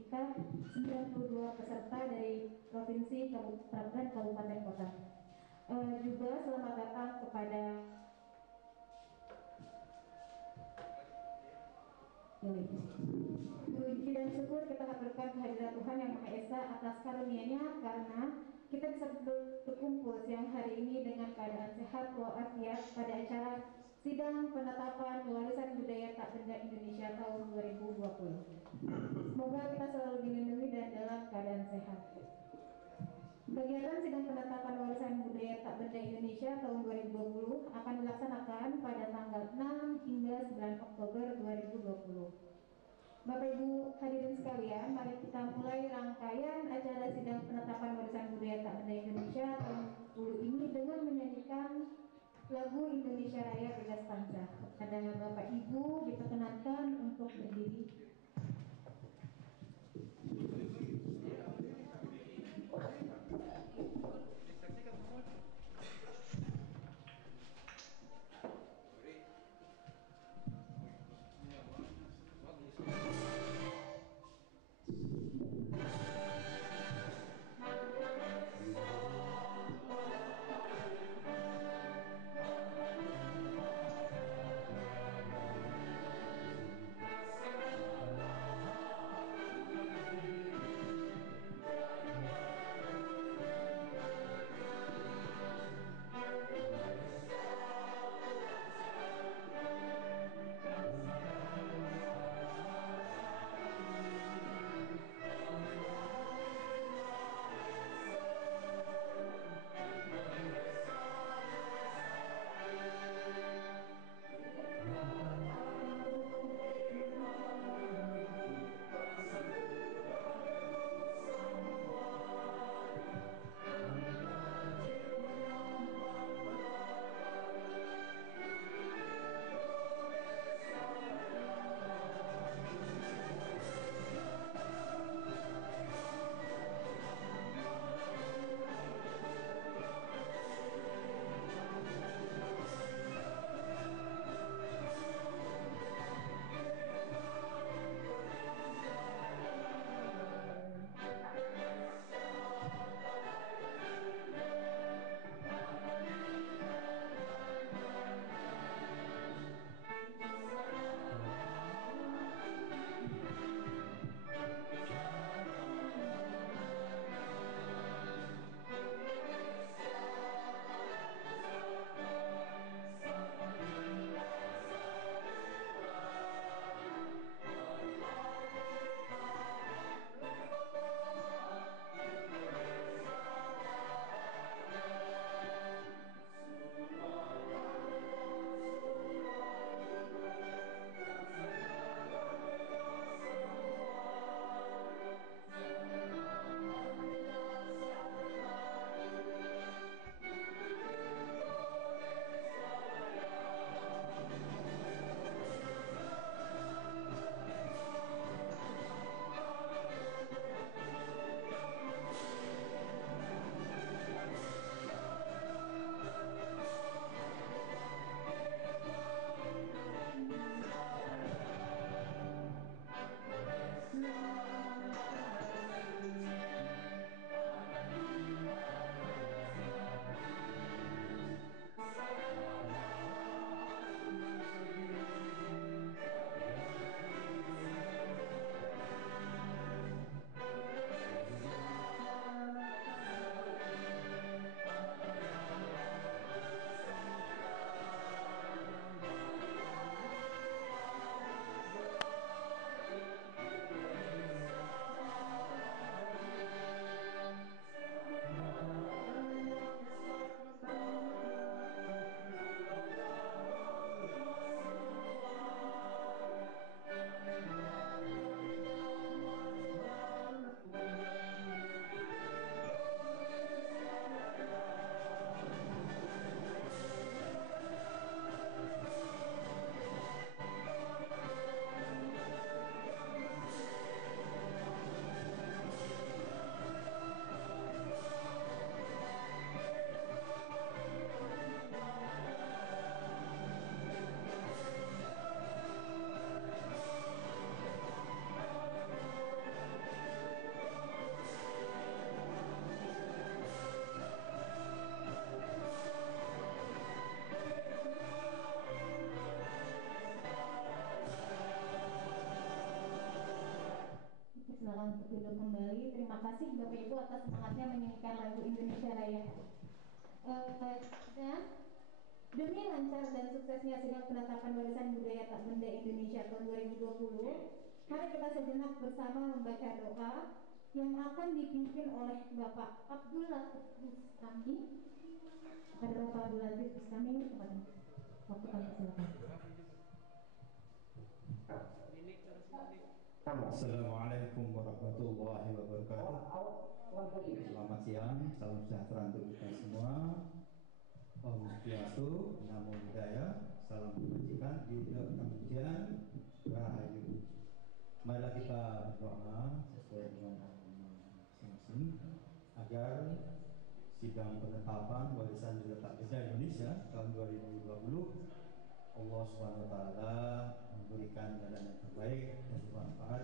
kita 92 peserta dari provinsi dan kabupaten kota. Juga selamat datang kepada puji dan syukur kita haturkan kehadiran Tuhan Yang Maha Esa atas karunia-Nya, karena kita bisa berkumpul siang hari ini dengan keadaan sehat walafiat pada acara sidang penetapan warisan budaya tak benda Indonesia tahun 2020. Semoga kita selalu dilindungi dan dalam keadaan sehat. Kegiatan sidang penetapan warisan budaya tak benda Indonesia tahun 2020 akan dilaksanakan pada tanggal 6 hingga 9 Oktober 2020. Bapak Ibu hadirin sekalian, mari kita mulai rangkaian acara sidang penetapan warisan budaya tak benda Indonesia tahun 2020 ini dengan menyanyikan lagu Indonesia Raya Bebas Panca. Kepada Bapak Ibu diperkenankan untuk berdiri. silakan untuk duduk kembali. Terima kasih Bapak Ibu atas semangatnya menyanyikan lagu Indonesia Raya. Dan demi lancar dan suksesnya sidang penetapan warisan budaya tak benda Indonesia tahun 2020, mari kita sejenak bersama membaca doa yang akan dipimpin oleh Bapak Abdul Latif Bustami. Pada Bapak Abdul Latif Bustami, waktu kami silakan. Assalamualaikum warahmatullahi wabarakatuh. Selamat siang, salam sejahtera untuk kita semua. Om Swastiastu, Namo Buddhaya, salam kebajikan, kemudian Rahayu. Marilah kita berdoa sesuai dengan agama masing-masing agar sidang penetapan warisan budaya tak benda Indonesia tahun 2020 Allah SWT memberikan jalan yang terbaik dan bermanfaat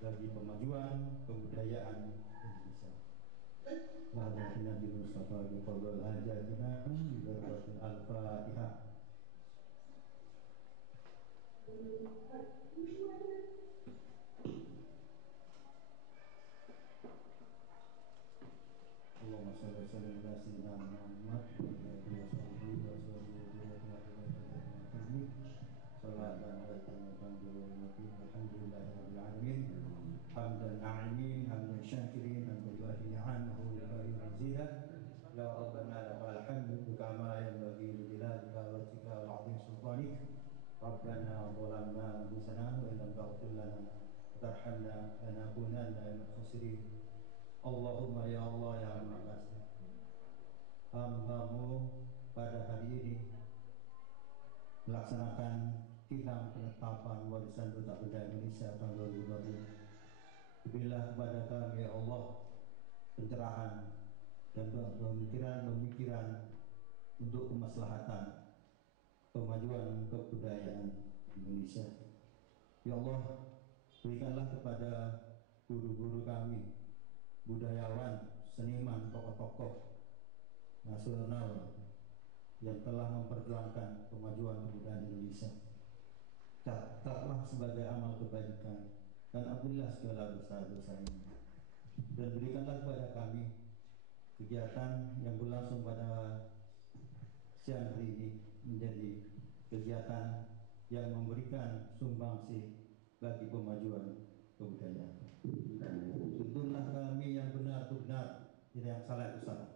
bagi pemajuan kebudayaan Indonesia. Wa'alaikumsalam Nabi Mustafa biqadul hajatina bibarakatul al-Fatihah. Allahumma shalli ala sayyidina Muhammad wa ala alihi wa sahbihi wa sallam. Salatan wa alhamdulillahirabbil alamin. Hamdan na'imin, hamdan syakirin, hamdan yu'addi ni'amahu wa yu'addi mazida. Ya Rabbana lakal hamdu kama yanbaghi li jalalika wa wajhika wa 'azimi sultanik. Rabbana zalamna anfusana wa in lam taghfir lana wa tarhamna lanakunanna minal khasirin. Allahumma ya Allah ya Maha hamba-Mu pada hari ini melaksanakan sidang penetapan warisan budaya tak benda Indonesia tahun 2020. Berilah kepada kami ya Allah pencerahan dan pemikiran untuk kemaslahatan pemajuan kebudayaan Indonesia. Ya Allah, berikanlah kepada guru-guru kami, budayawan, seniman, tokoh-tokoh nasional yang telah memperjuangkan kemajuan kebudayaan Indonesia. Catatlah sebagai amal kebaikan dan ampunilah segala dosa-dosa ini. Dan berikanlah kepada kami kegiatan yang berlangsung pada siang hari ini menjadi kegiatan yang memberikan sumbangsi bagi kemajuan kebudayaan. Tuntunlah kami yang benar itu benar, yang salah itu salah.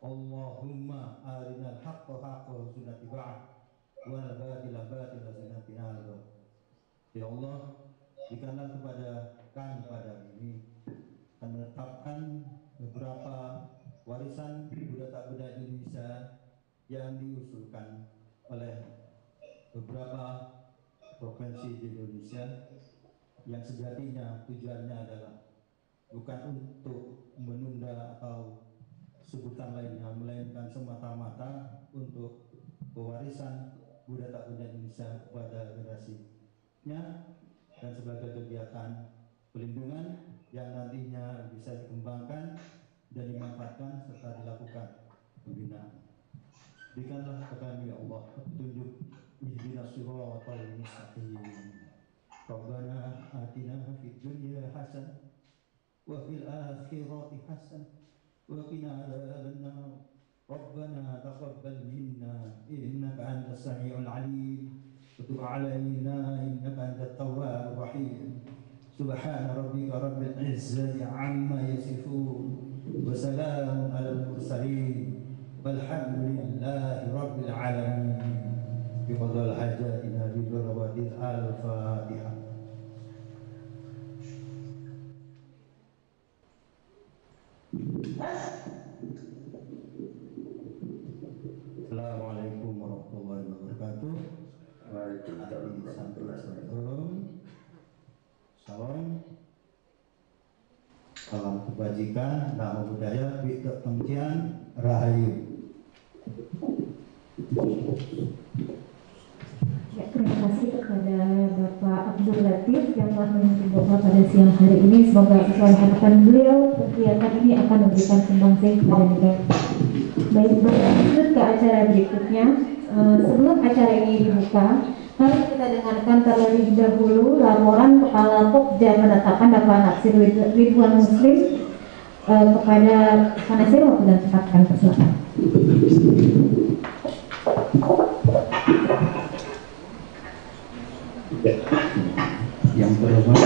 Allahumma arinal haqqa haqqa husna tiba'ah wal batila batila husna tinabah. Ya Allah, berikanlah kepada kami pada ini akan menetapkan beberapa warisan budaya tak benda Indonesia yang diusulkan oleh beberapa provinsi di Indonesia yang sejatinya tujuannya adalah bukan untuk menunda atau sebutan lainnya, melainkan semata-mata untuk pewarisan budaya tak benda Indonesia kepada generasinya dan sebagai kegiatan pelindungan yang nantinya bisa dikembangkan dan dimanfaatkan serta dilakukan pembinaan. Berikanlah kepada kami ya Allah petunjuk ihdinas siratal mustaqim. Rabbana atina fid dunya hasanah wa fil akhirati hasanah wa qina adzabannar. Rabbana taqabbal minna innaka antas samiul alim wa tub alaina innaka antat tawwabur rahim. Subhana rabbika rabbil izzati amma yasifun wa salamun alal mursalin walhamdulillahi rabbil alamin. Biqadal hajatina bi barakatil al-Fatihah. Assalamualaikum warahmatullahi wabarakatuh. Waalaikumsalam. Salam. Salam kebajikan, namo buddhaya, bidak pengkian, rahayu. Ya, terima kasih kepada Bapak Abdul Latif yang telah memimpin Bapak pada siang hari ini. Semoga sesuai harapan beliau, kegiatan ini akan memberikan sumbangsi kepada negara. Baik, berlanjut ke acara berikutnya. Sebelum acara ini dibuka, mari kita dengarkan terlebih dahulu laporan kepada Kepala Pokja menetapkan Bapak Natsir Ridwan Muslim kepada Pak Nasir waktu dan tempat kami persilakan. Yang terhormat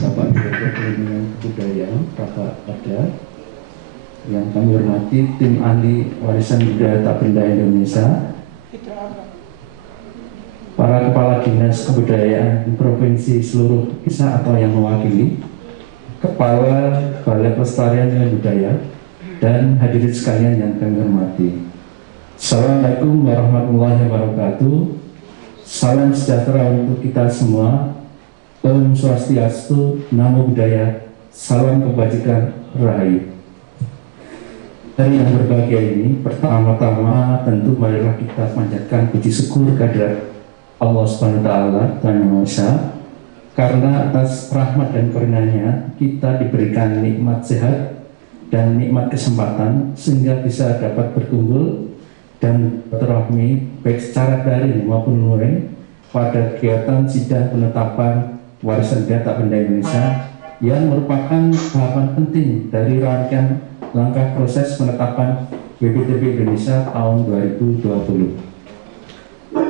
Bapak Direktur Pelindungan Kebudayaan Bapak Ada, yang kami hormati tim ahli warisan budaya tak benda Indonesia, para kepala dinas kebudayaan di provinsi seluruh Indonesia atau yang mewakili, kepala Balai Pelestarian Nilai Budaya, dan hadirin sekalian yang kami hormati. Assalamualaikum warahmatullahi wabarakatuh. Salam sejahtera untuk kita semua. Om Swastiastu, Namo Buddhaya, salam kebajikan, Rahayu. Dari yang berbahagia ini, pertama-tama tentu marilah kita panjatkan puji syukur kehadirat Allah Subhanahu wa Ta'ala, Tuhan Yang Maha Esa, karena atas rahmat dan karunia-Nya kita diberikan nikmat sehat dan nikmat kesempatan sehingga bisa dapat berkumpul dan berrahmi baik secara daring maupun luring pada kegiatan sidang penetapan warisan budaya tak benda Indonesia yang merupakan tahapan penting dari rangkaian langkah proses penetapan BPTB Indonesia tahun 2020.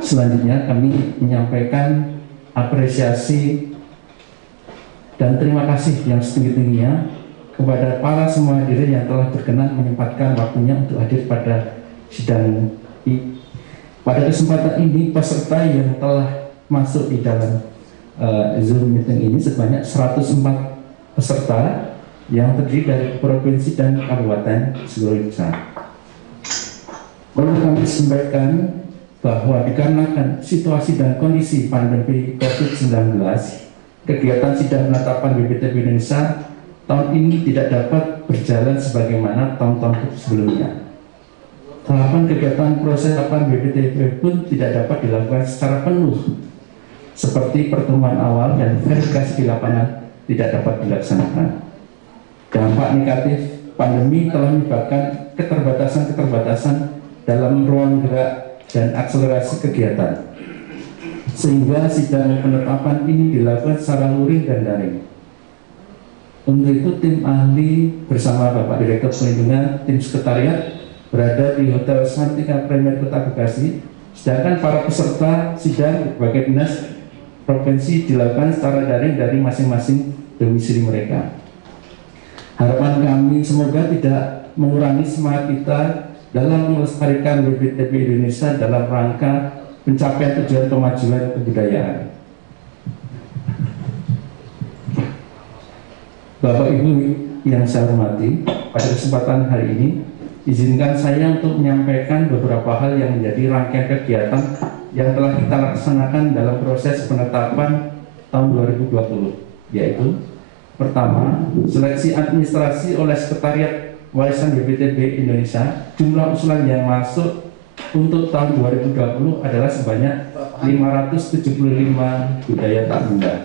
Selanjutnya kami menyampaikan apresiasi dan terima kasih yang setinggi-tingginya kepada para semua hadirin yang telah berkenan menyempatkan waktunya untuk hadir pada sidang ini. Pada kesempatan ini peserta yang telah masuk di dalam Zoom meeting ini sebanyak 104 peserta yang terdiri dari provinsi dan kabupaten seluruh Indonesia. Perlu kami sampaikan bahwa dikarenakan situasi dan kondisi pandemi COVID-19, kegiatan sidang penetapan BPTB Indonesia tahun ini tidak dapat berjalan sebagaimana tahun-tahun sebelumnya. Tahapan kegiatan proses penetapan BPTB pun tidak dapat dilakukan secara penuh, seperti pertemuan awal dan verifikasi di lapangan tidak dapat dilaksanakan. Dampak negatif pandemi telah menyebabkan keterbatasan-keterbatasan dalam ruang gerak dan akselerasi kegiatan, sehingga sidang penetapan ini dilakukan secara luring dan daring. Untuk itu tim ahli bersama Bapak Direktur Pelindungan, tim sekretariat berada di Hotel Santika Premier Kota Bekasi, sedangkan para peserta sidang berbagai dinas provinsi dilakukan secara daring dari masing-masing domisili mereka. Harapan kami semoga tidak mengurangi semangat kita dalam melestarikan BPTB Indonesia dalam rangka pencapaian tujuan kemajuan kebudayaan. Bapak Ibu yang saya hormati, pada kesempatan hari ini izinkan saya untuk menyampaikan beberapa hal yang menjadi rangkaian kegiatan yang telah kita laksanakan dalam proses penetapan tahun 2020, yaitu pertama, seleksi administrasi oleh Sekretariat Warisan BPTB Indonesia. Jumlah usulan yang masuk untuk tahun 2020 adalah sebanyak 575 budaya tak benda.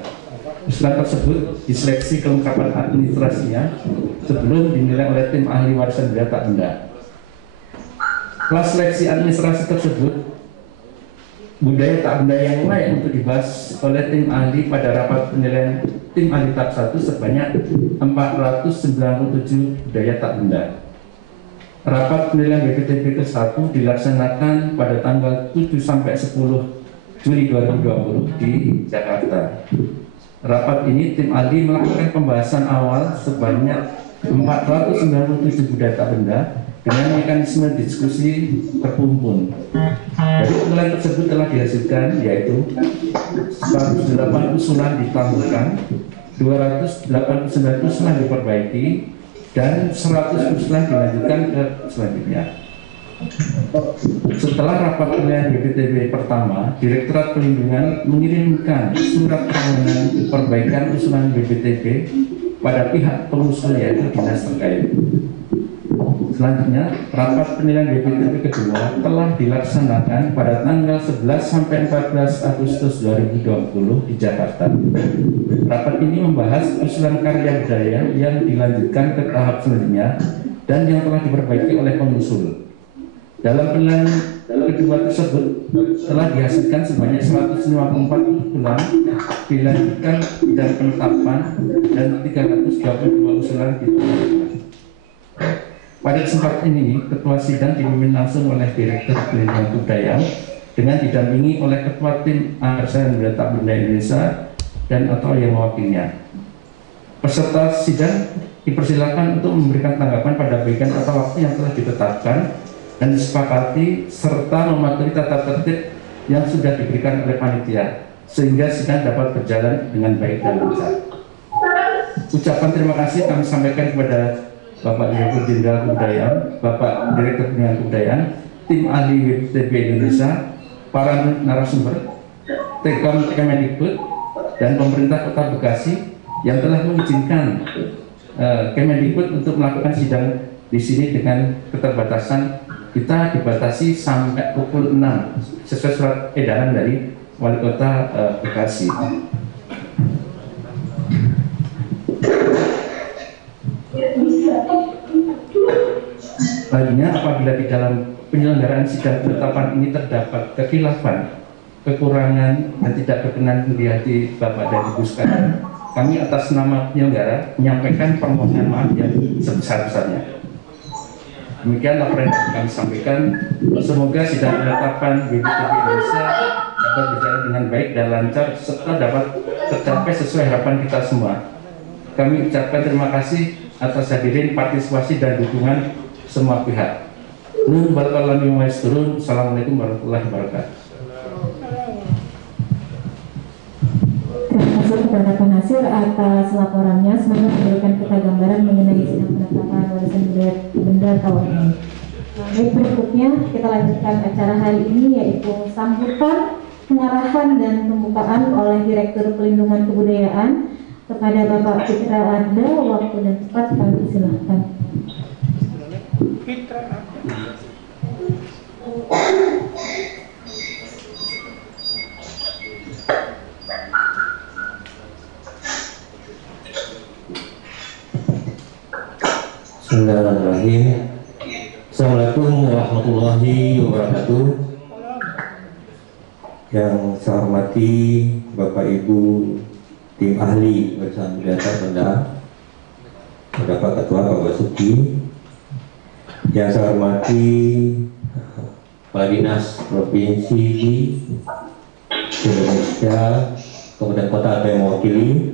Usulan tersebut diseleksi kelengkapan administrasinya sebelum dinilai oleh tim ahli warisan budaya tak benda. Kelas seleksi administrasi tersebut, budaya tak benda yang layak untuk dibahas oleh tim ahli pada rapat penilaian tim ahli tahap 1 sebanyak 497 budaya tak benda. Rapat penilaian BPTB ke-1 dilaksanakan pada tanggal 7 sampai 10 Juli 2020 di Jakarta. Rapat ini tim ahli melakukan pembahasan awal sebanyak 497 budaya tak benda dengan mekanisme diskusi terkumpul. Dari penilaian tersebut telah dihasilkan yaitu 108 usulan ditambahkan, 289 usulan diperbaiki, dan 100 usulan dilanjutkan ke selanjutnya. Setelah rapat penilaian BPTB pertama, Direktorat Pelindungan mengirimkan surat permohonan perbaikan usulan BPTB pada pihak pengusul yaitu dinas terkait. Selanjutnya, rapat penilaian BPTB kedua telah dilaksanakan pada tanggal 11 sampai 14 Agustus 2020 di Jakarta. Rapat ini membahas usulan karya budaya yang dilanjutkan ke tahap selanjutnya dan yang telah diperbaiki oleh pengusul. Dalam pilihan kedua tersebut telah dihasilkan sebanyak 154 usulan dilanjutkan bidang penetapan dan 322 usulan ditolak. Pada kesempatan ini, Ketua Sidang dipimpin langsung oleh Direktur Pelindungan Kebudayaan dengan didampingi oleh Ketua Tim Anggaran Data Benda Indonesia dan atau yang mewakilnya. Peserta sidang dipersilakan untuk memberikan tanggapan pada bagian atau waktu yang telah ditetapkan dan disepakati serta mematuhi tata tertib yang sudah diberikan oleh panitia sehingga sidang dapat berjalan dengan baik dan lancar. Ucapan terima kasih kami sampaikan kepada Bapak Direktur Jenderal Kebudayaan, Bapak Direktur Pelindungan Kebudayaan, tim ahli WTB Indonesia, para narasumber, Tekam Kemendikbud, dan pemerintah Kota Bekasi yang telah mengizinkan Kemendikbud untuk melakukan sidang di sini dengan keterbatasan. Kita dibatasi sampai pukul 6 sesuai surat edaran dari Wali Kota Bekasi. Selanjutnya, apabila di dalam penyelenggaraan sidang penetapan ini terdapat kekhilafan, kekurangan, dan tidak berkenan di hati Bapak dan Ibu sekalian, kami atas nama penyelenggara menyampaikan permohonan maaf yang sebesar-besarnya. Demikian laporan yang kami sampaikan. Semoga sidang penetapan WTB Indonesia dapat berjalan dengan baik dan lancar serta dapat tercapai sesuai harapan kita semua. Kami ucapkan terima kasih atas hadirin, partisipasi dan dukungan semua pihak. Nun barkallahu wa turun. Assalamualaikum warahmatullahi wabarakatuh. Terima kasih kepada Pak Nasir atas laporannya. Semoga memberikan kita gambaran mengenai sidang penetapan warisan budaya benda tahun ini. Baik, berikutnya kita lanjutkan acara hari ini, yaitu sambutan, pengarahan dan pembukaan oleh Direktur Pelindungan Kebudayaan kepada Bapak Fitra Arda. Waktu dan tempat kami silakan. Bismillahirrahmanirrahim. Assalamualaikum warahmatullahi wabarakatuh. Yang saya hormati Bapak Ibu tim ahli warisan budaya benda, Bapak Ketua Pak Basuki. Yang saya hormati Kepala Dinas Provinsi Indonesia, Kabupaten Kota atau yang mewakili.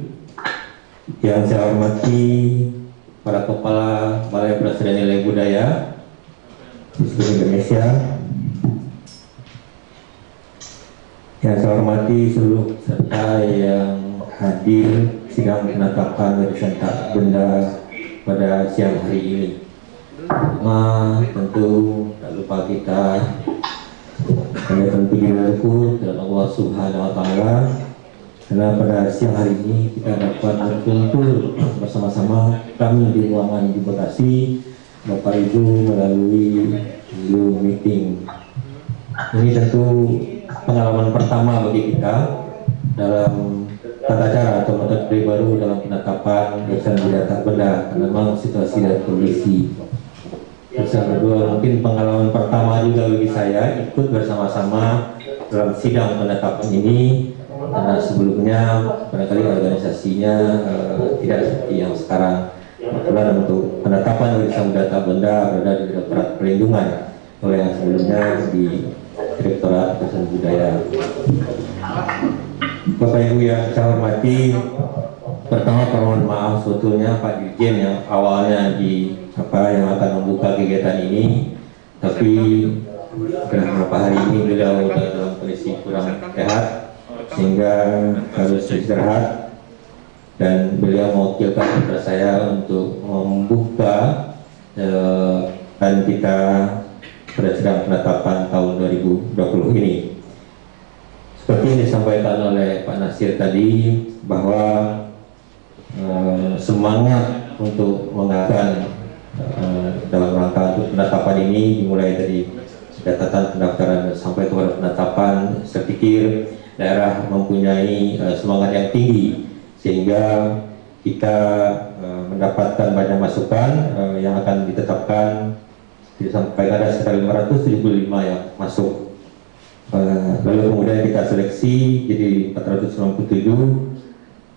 Yang saya hormati para Kepala Balai Pelestarian Nilai Budaya di seluruh Indonesia. Yang saya hormati seluruh peserta yang hadir sidang penetapan warisan tak benda pada siang hari ini. Tentu tak lupa kita menyampaikan puji kepada Allah Subhanahu Wa Taala, karena pada siang hari ini kita dapat berkumpul bersama-sama kami di ruangan di Bekasi, Bapak Ibu melalui Zoom meeting. Ini tentu pengalaman pertama bagi kita dalam tata cara atau metode baru dalam penetapan warisan budaya tak benda, karena memang situasi dan kondisi. Yang kedua, mungkin pengalaman pertama juga bagi saya ikut bersama-sama dalam sidang penetapan ini, karena sebelumnya barangkali organisasinya tidak seperti yang sekarang. Kebetulan untuk penetapan warisan budaya tak benda berada di Direktorat Perlindungan, oleh yang sebelumnya di Direktorat Warisan Budaya. Bapak Ibu yang saya hormati, pertama permohon maaf sebetulnya Pak Dirjen yang awalnya yang akan membuka kegiatan ini, tapi beberapa hari ini beliau dalam kondisi kurang sehat sehingga harus istirahat, dan beliau mewakilkan kepada saya untuk membuka dan kita pada sidang penetapan tahun 2020 ini. Seperti yang disampaikan oleh Pak Nasir tadi, bahwa semangat untuk mengadakan dalam rangka untuk penetapan ini dimulai dari catatan pendaftaran sampai kepada penetapan. Saya pikir daerah mempunyai semangat yang tinggi sehingga kita mendapatkan banyak masukan yang akan ditetapkan disampaikan ada sekitar 575 yang masuk. Lalu kemudian kita seleksi jadi 497.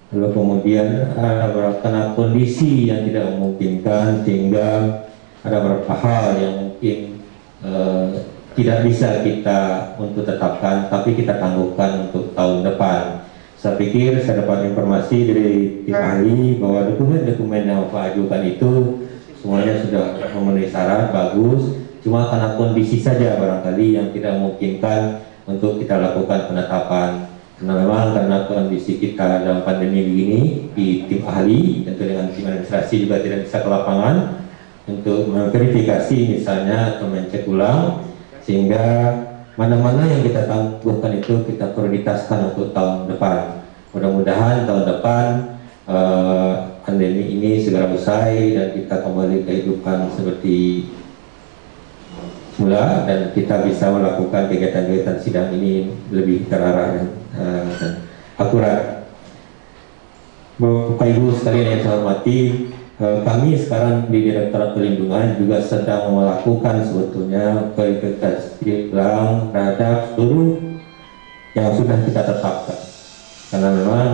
Lalu kemudian karena kondisi yang tidak memungkinkan sehingga ada beberapa hal yang mungkin tidak bisa kita untuk tetapkan, tapi kita tangguhkan untuk tahun depan. Saya pikir saya dapat informasi dari tim ahli bahwa dokumen-dokumen yang Bapak ajukan itu semuanya sudah memenuhi syarat, bagus. Cuma karena kondisi saja barangkali yang tidak memungkinkan untuk kita lakukan penetapan. Karena memang karena kondisi kita dalam pandemi begini, di tim ahli, tentu dengan tim administrasi juga tidak bisa ke lapangan untuk memverifikasi misalnya atau mencek ulang, sehingga mana-mana yang kita tangguhkan itu kita prioritaskan untuk tahun depan. Mudah-mudahan tahun depan pandemi ini segera usai dan kita kembali kehidupan seperti semula dan kita bisa melakukan kegiatan-kegiatan sidang ini lebih terarah dan akurat. Bapak Ibu sekalian yang saya hormati, kami sekarang di Direktorat Perlindungan juga sedang melakukan sebetulnya verifikasi ulang terhadap seluruh yang sudah kita tetapkan. Karena memang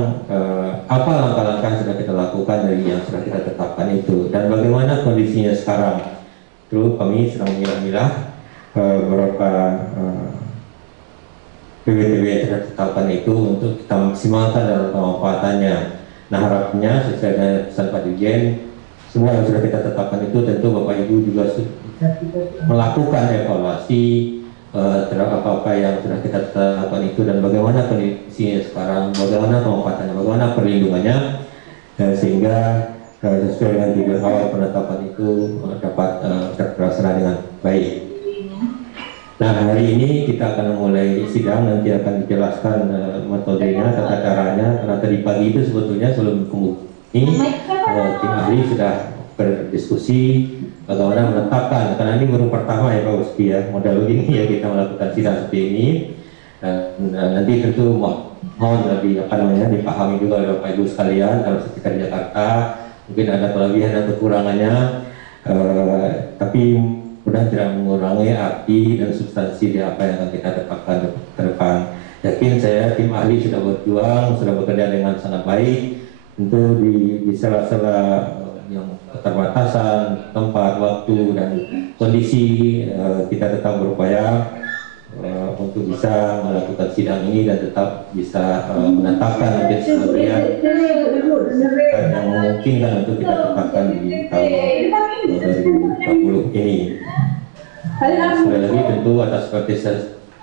apa langkah-langkah yang sudah kita lakukan dari yang sudah kita tetapkan itu dan bagaimana kondisinya sekarang. Terus kami sedang memilah beberapa PBTB yang sudah ditetapkan itu untuk kita maksimalkan dalam pemanfaatannya. Nah harapannya sesuai dengan pesan Pak Dirjen, semua yang sudah kita tetapkan itu tentu Bapak Ibu juga melakukan evaluasi terhadap apa-apa yang sudah kita tetapkan itu dan bagaimana kondisinya sekarang, bagaimana pemanfaatannya, bagaimana perlindungannya, sehingga sesuai dengan tujuan awal penetapan itu dapat terlaksana dengan baik. Nah hari ini kita akan mulai sidang, nanti akan dijelaskan metodenya, tata caranya, karena tadi pagi itu sebetulnya sebelum ini tim ahli sudah berdiskusi bagaimana menetapkan, karena ini baru pertama ya Pak Uski ya, model begini ya kita melakukan sidang seperti ini. Dan nanti tentu mohon lebih dipahami juga oleh Bapak Ibu sekalian kalau sekitar Jakarta mungkin ada kelebihan dan kekurangannya, tapi mudah tidak mengurangi arti dan substansi di apa yang akan kita tetapkan ke depan. Yakin saya tim ahli sudah berjuang, sudah bekerja dengan sangat baik. Tentu di sela-sela yang keterbatasan tempat, waktu dan kondisi kita tetap berupaya untuk bisa melakukan sidang ini dan tetap bisa menetapkan objek sebagian yang memungkinkan untuk kita tetapkan di tahun 2020 ini. Sekali lagi tentu atas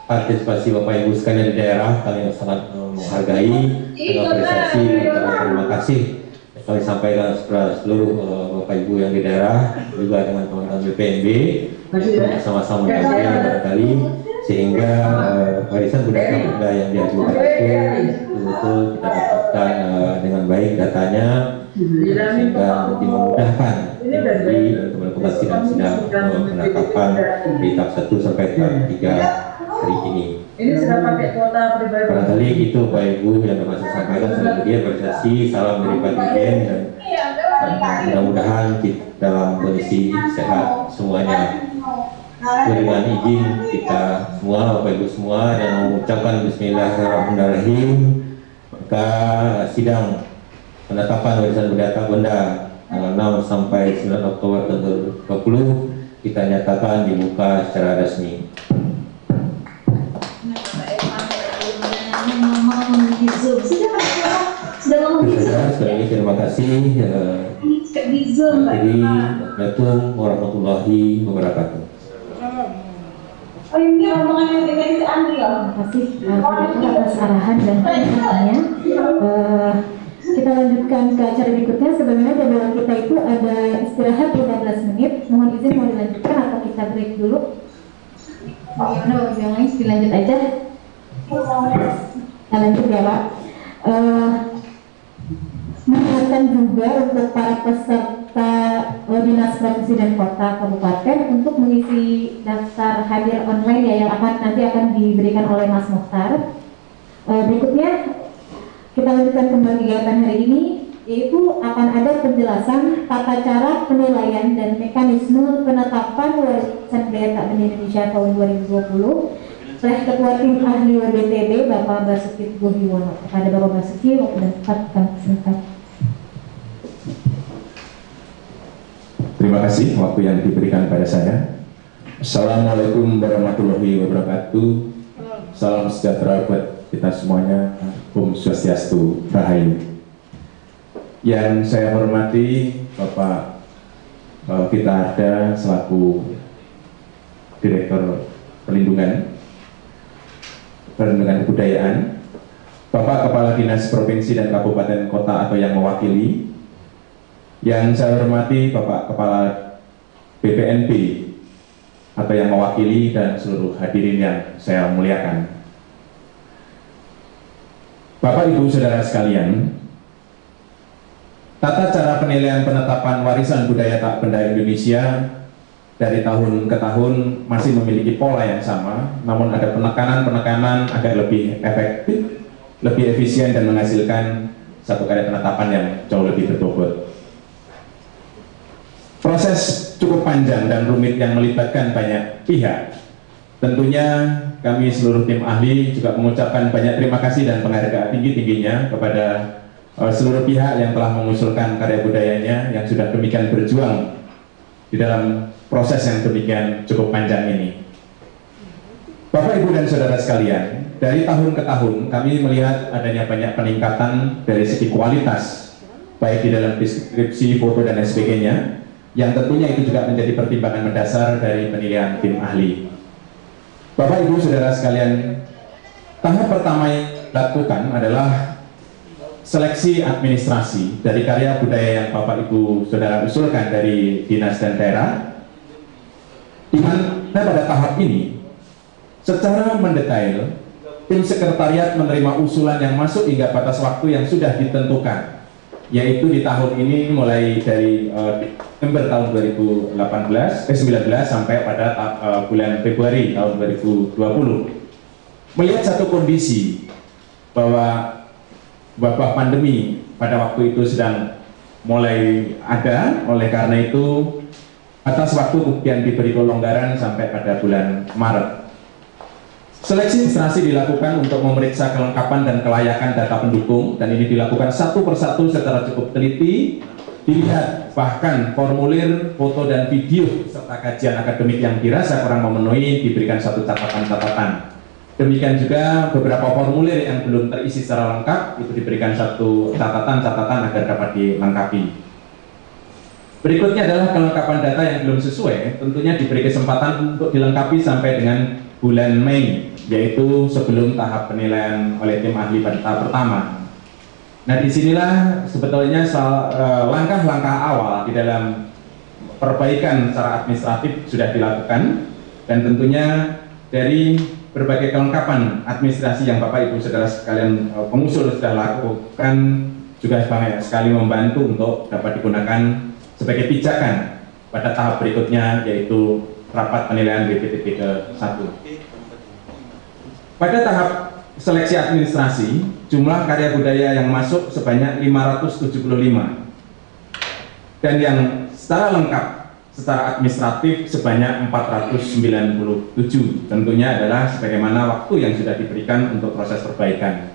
partisipasi Bapak Ibu sekalian di daerah kami sangat menghargai dan apresiasi dan terima kasih kami sampaikan kepada seluruh Bapak Ibu yang di daerah juga dengan teman-teman BPNB sama-sama menyampaikan barangkali sehingga warisan budaya yang diajukan itu betul-betul kita dapatkan dengan baik datanya sehingga nanti memudahkan nanti untuk melakukan sidang-sidang penetapan di tahap 1 sampai tahap 3 hari ini. Ini sudah pakai kuota pribadi. Barangkali itu Pak Ibu yang dapat saya sampaikan. Sekali lagi apresiasi, salam dari Pak Dirjen dan mudah-mudahan kita dalam kondisi sehat semuanya. Dengan izin kita semua, Bapak Ibu semua, dan mengucapkan Bismillahirrahmanirrahim, maka sidang penetapan warisan budaya tak benda tanggal 6 sampai 9 Oktober 2020 kita nyatakan dibuka secara resmi. Sekali lagi terima kasih. Assalamualaikum warahmatullahi wabarakatuh. Terima kasih atas arahan dan penjelasannya. Kita lanjutkan ke acara berikutnya. Sebenarnya jadwal kita itu ada istirahat 15 menit. Mohon izin mau dilanjutkan atau kita break dulu? Bagaimana yang lain dilanjut aja? Kita lanjut ya Pak. Mengingatkan juga untuk para peserta Dinas Provinsi dan Kota Kabupaten untuk mengisi daftar hadir online ya yang nanti akan diberikan oleh Mas Mukhtar. Berikutnya kita lanjutkan kembali kegiatan hari ini, yaitu akan ada penjelasan tata tata cara penilaian dan mekanisme penetapan warisan budaya tak benda Indonesia tahun 2020 oleh Ketua Tim Ahli WBTB Bapak Basuki Buhiwono. Kepada Bapak Basuki, waktu dan tempat kami persilakan. Terima kasih waktu yang diberikan pada saya. Assalamualaikum warahmatullahi wabarakatuh. Salam sejahtera buat kita semuanya. Om Swastiastu, Rahayu. Yang saya hormati Bapak Fitarda selaku Direktur Perlindungan Kebudayaan, Bapak Kepala Dinas Provinsi dan Kabupaten Kota atau yang mewakili, yang saya hormati Bapak Kepala BPNP atau yang mewakili, dan seluruh hadirin yang saya muliakan. Bapak Ibu Saudara sekalian, tata cara penilaian penetapan warisan budaya tak benda Indonesia dari tahun ke tahun masih memiliki pola yang sama, namun ada penekanan agar lebih efektif, lebih efisien, dan menghasilkan satu karya penetapan yang jauh lebih berbobot. Proses cukup panjang dan rumit yang melibatkan banyak pihak. Tentunya kami seluruh tim ahli juga mengucapkan banyak terima kasih dan penghargaan tinggi-tingginya kepada seluruh pihak yang telah mengusulkan karya budayanya, yang sudah demikian berjuang di dalam proses yang demikian cukup panjang ini. Bapak, Ibu, dan Saudara sekalian, dari tahun ke tahun kami melihat adanya banyak peningkatan dari segi kualitas, baik di dalam deskripsi, foto, dan sebagainya, yang tentunya itu juga menjadi pertimbangan mendasar dari penilaian tim ahli. Bapak, Ibu, Saudara sekalian, tahap pertama yang dilakukan adalah seleksi administrasi dari karya budaya yang Bapak Ibu Saudara usulkan dari dinas dan daerah, di mana pada tahap ini secara mendetail tim sekretariat menerima usulan yang masuk hingga batas waktu yang sudah ditentukan, yaitu di tahun ini mulai dari Desember tahun 2019 sampai pada bulan Februari tahun 2020. Melihat satu kondisi bahwa wabah pandemi pada waktu itu sedang mulai ada, oleh karena itu atas waktu kemudian diberi kelonggaran sampai pada bulan Maret. Seleksi administrasi dilakukan untuk memeriksa kelengkapan dan kelayakan data pendukung, dan ini dilakukan satu persatu secara cukup teliti, dilihat bahkan formulir, foto, dan video serta kajian akademik yang dirasa kurang memenuhi diberikan satu catatan-catatan. Demikian juga beberapa formulir yang belum terisi secara lengkap itu diberikan satu catatan-catatan agar dapat dilengkapi. Berikutnya adalah kelengkapan data yang belum sesuai, tentunya diberi kesempatan untuk dilengkapi sampai dengan bulan Mei, yaitu sebelum tahap penilaian oleh tim ahli pada tahap pertama. Nah, disinilah sebetulnya langkah-langkah awal di dalam perbaikan secara administratif sudah dilakukan, dan tentunya dari berbagai kelengkapan administrasi yang Bapak Ibu Saudara sekalian pengusul sudah lakukan juga banyak sekali membantu untuk dapat digunakan sebagai pijakan pada tahap berikutnya, yaitu rapat penilaian BPTB ke-1. Pada tahap seleksi administrasi, jumlah karya budaya yang masuk sebanyak 575, dan yang secara lengkap secara administratif sebanyak 497. Tentunya adalah sebagaimana waktu yang sudah diberikan untuk proses perbaikan.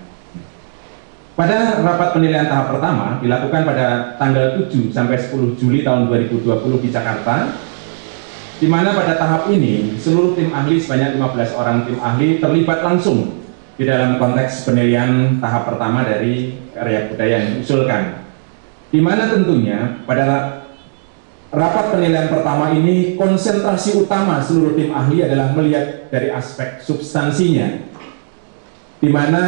Pada rapat penilaian tahap pertama dilakukan pada tanggal 7 sampai 10 Juli tahun 2020 di Jakarta, di mana pada tahap ini seluruh tim ahli sebanyak 15 orang tim ahli terlibat langsung di dalam konteks penilaian tahap pertama dari karya budaya yang diusulkan. Di mana tentunya pada rapat penilaian pertama ini konsentrasi utama seluruh tim ahli adalah melihat dari aspek substansinya, di mana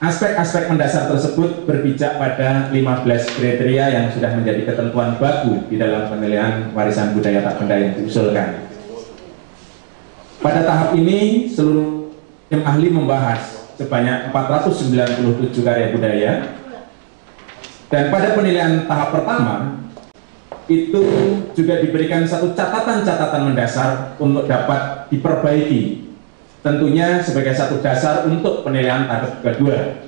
aspek-aspek mendasar tersebut berpijak pada 15 kriteria yang sudah menjadi ketentuan baku di dalam penilaian warisan budaya tak benda yang diusulkan. Pada tahap ini seluruh tim ahli membahas sebanyak 497 karya budaya, dan pada penilaian tahap pertama itu juga diberikan satu catatan-catatan mendasar untuk dapat diperbaiki, tentunya sebagai satu dasar untuk penilaian tahap kedua.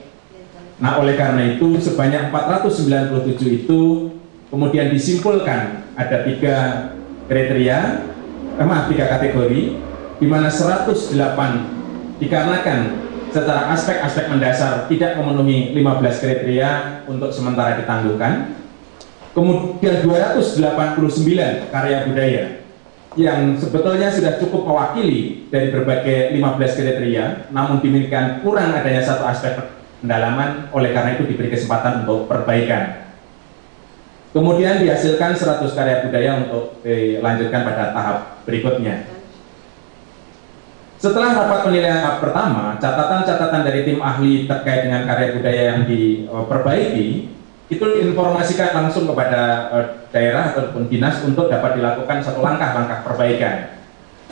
Nah, oleh karena itu sebanyak 497 itu kemudian disimpulkan ada 3 kategori, di mana 108 dikarenakan secara aspek-aspek mendasar tidak memenuhi 15 kriteria untuk sementara ditangguhkan. Kemudian 289 karya budaya yang sebetulnya sudah cukup mewakili dari berbagai 15 kriteria, namun demikian kurang adanya satu aspek pendalaman, oleh karena itu diberi kesempatan untuk perbaikan. Kemudian dihasilkan 100 karya budaya untuk dilanjutkan pada tahap berikutnya. Setelah rapat penilaian tahap pertama, catatan-catatan dari tim ahli terkait dengan karya budaya yang diperbaiki itu diinformasikan langsung kepada daerah ataupun dinas untuk dapat dilakukan satu langkah-langkah perbaikan.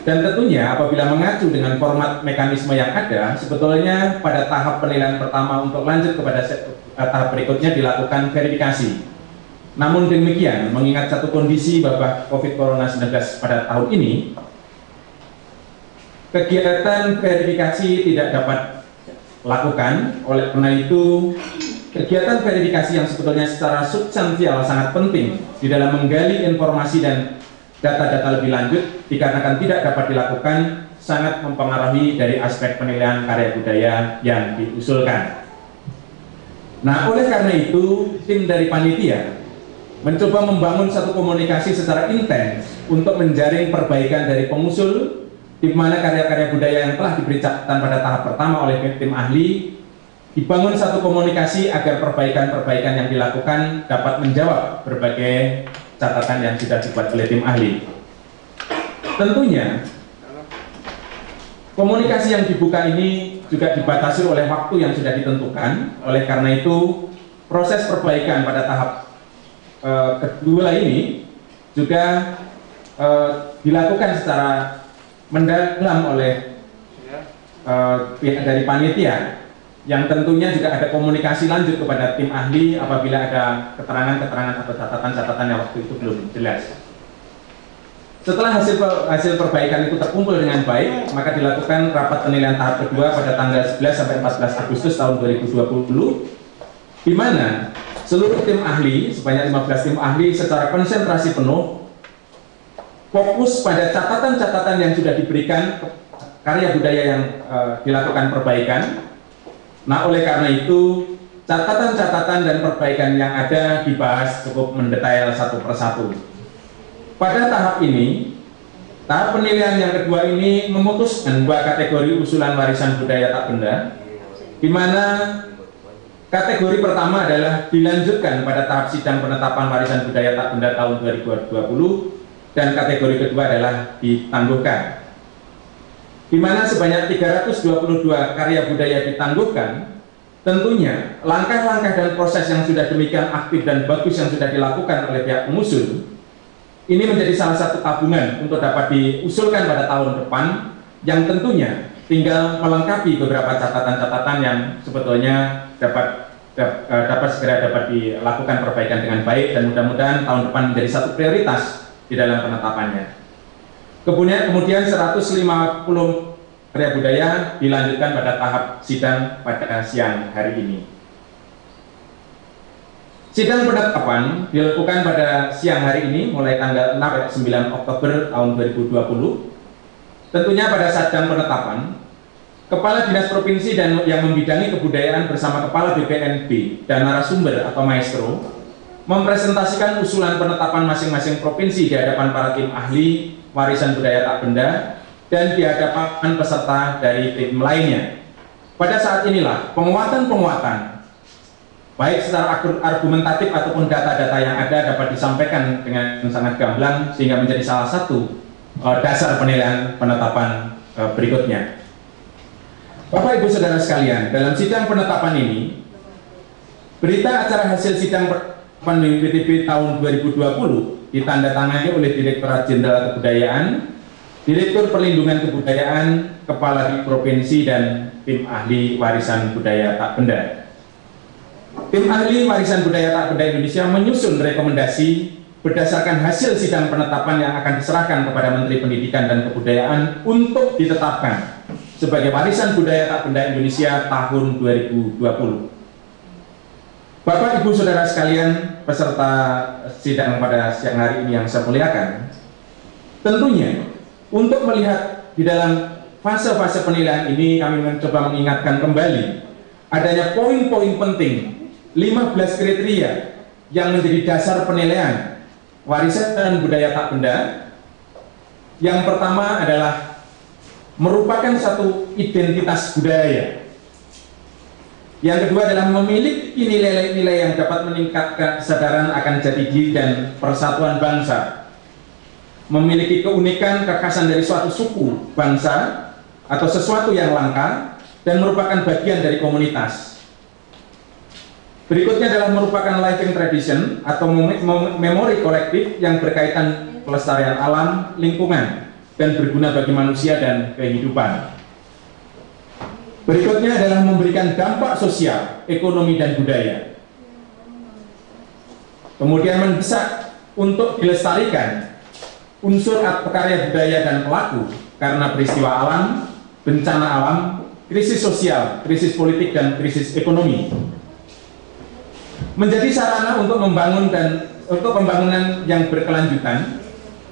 Dan tentunya apabila mengacu dengan format mekanisme yang ada, sebetulnya pada tahap penilaian pertama untuk lanjut kepada tahap berikutnya dilakukan verifikasi. Namun demikian, mengingat satu kondisi wabah COVID-19 pada tahun ini, kegiatan verifikasi tidak dapat lakukan. Oleh karena itu, kegiatan verifikasi yang sebetulnya secara substansial sangat penting di dalam menggali informasi dan data-data lebih lanjut, dikarenakan tidak dapat dilakukan, sangat mempengaruhi dari aspek penilaian karya budaya yang diusulkan. Nah, oleh karena itu, tim dari panitia mencoba membangun satu komunikasi secara intens untuk menjaring perbaikan dari pengusul, di mana karya-karya budaya yang telah diberi catatan pada tahap pertama oleh tim ahli, dibangun satu komunikasi agar perbaikan-perbaikan yang dilakukan dapat menjawab berbagai catatan yang sudah dibuat oleh tim ahli. Tentunya, komunikasi yang dibuka ini juga dibatasi oleh waktu yang sudah ditentukan. Oleh karena itu, proses perbaikan pada tahap kedua ini juga dilakukan secara mendalam oleh pihak dari panitia, yang tentunya juga ada komunikasi lanjut kepada tim ahli apabila ada keterangan-keterangan atau catatan-catatan yang waktu itu belum jelas. Setelah hasil perbaikan itu terkumpul dengan baik, maka dilakukan rapat penilaian tahap kedua pada tanggal 11 sampai 14 Agustus tahun 2020, di mana seluruh tim ahli, sebanyak 15 tim ahli secara konsentrasi penuh fokus pada catatan-catatan yang sudah diberikan karya budaya yang dilakukan perbaikan. Nah, oleh karena itu, catatan-catatan dan perbaikan yang ada dibahas cukup mendetail satu persatu. Pada tahap ini, tahap penilaian yang kedua ini memutuskan 2 kategori usulan warisan budaya tak benda, di mana kategori pertama adalah dilanjutkan pada tahap sidang penetapan warisan budaya tak benda tahun 2020, dan kategori kedua adalah ditangguhkan. Di mana sebanyak 322 karya budaya ditangguhkan, tentunya langkah-langkah dan proses yang sudah demikian aktif dan bagus yang sudah dilakukan oleh pihak pengusul, ini menjadi salah satu tabungan untuk dapat diusulkan pada tahun depan, yang tentunya tinggal melengkapi beberapa catatan-catatan yang sebetulnya dapat segera dapat dilakukan perbaikan dengan baik, dan mudah-mudahan tahun depan menjadi satu prioritas di dalam penetapannya. Kemudian 150 karya budaya dilanjutkan pada tahap sidang pada siang hari ini. Sidang penetapan dilakukan pada siang hari ini mulai tanggal 6 sampai 9 Oktober tahun 2020. Tentunya pada saat sidang penetapan, Kepala Dinas Provinsi dan yang membidangi kebudayaan bersama Kepala BPNB dan narasumber atau maestro mempresentasikan usulan penetapan masing-masing provinsi di hadapan para tim ahli warisan budaya tak benda dan di hadapan peserta dari tim lainnya. Pada saat inilah penguatan-penguatan baik secara argumentatif ataupun data-data yang ada dapat disampaikan dengan sangat gamblang sehingga menjadi salah satu dasar penilaian penetapan berikutnya. Bapak Ibu Saudara sekalian, dalam sidang penetapan ini, berita acara hasil sidang penetapan BPTB tahun 2020 ditandatangani oleh Direktorat Jenderal Kebudayaan, Direktur Perlindungan Kebudayaan, Kepala di Provinsi, dan tim ahli warisan budaya tak benda. Tim ahli warisan budaya tak benda Indonesia menyusun rekomendasi berdasarkan hasil sidang penetapan yang akan diserahkan kepada Menteri Pendidikan dan Kebudayaan untuk ditetapkan sebagai warisan budaya tak benda Indonesia tahun 2020. Bapak, Ibu, Saudara sekalian, peserta sidang pada siang hari ini yang saya muliakan, tentunya untuk melihat di dalam fase-fase penilaian ini kami mencoba mengingatkan kembali adanya poin-poin penting, 15 kriteria yang menjadi dasar penilaian warisan budaya tak benda. Yang pertama adalah merupakan satu identitas budaya. Yang kedua adalah memiliki nilai-nilai yang dapat meningkatkan kesadaran akan jati diri dan persatuan bangsa. Memiliki keunikan kekhasan dari suatu suku, bangsa, atau sesuatu yang langka, dan merupakan bagian dari komunitas. Berikutnya adalah merupakan living tradition atau memori kolektif yang berkaitan pelestarian alam, lingkungan, dan berguna bagi manusia dan kehidupan. Berikutnya adalah memberikan dampak sosial, ekonomi, dan budaya. Kemudian mendesak untuk dilestarikan unsur karya budaya dan pelaku karena peristiwa alam, bencana alam, krisis sosial, krisis politik, dan krisis ekonomi. Menjadi sarana untuk pembangunan yang berkelanjutan,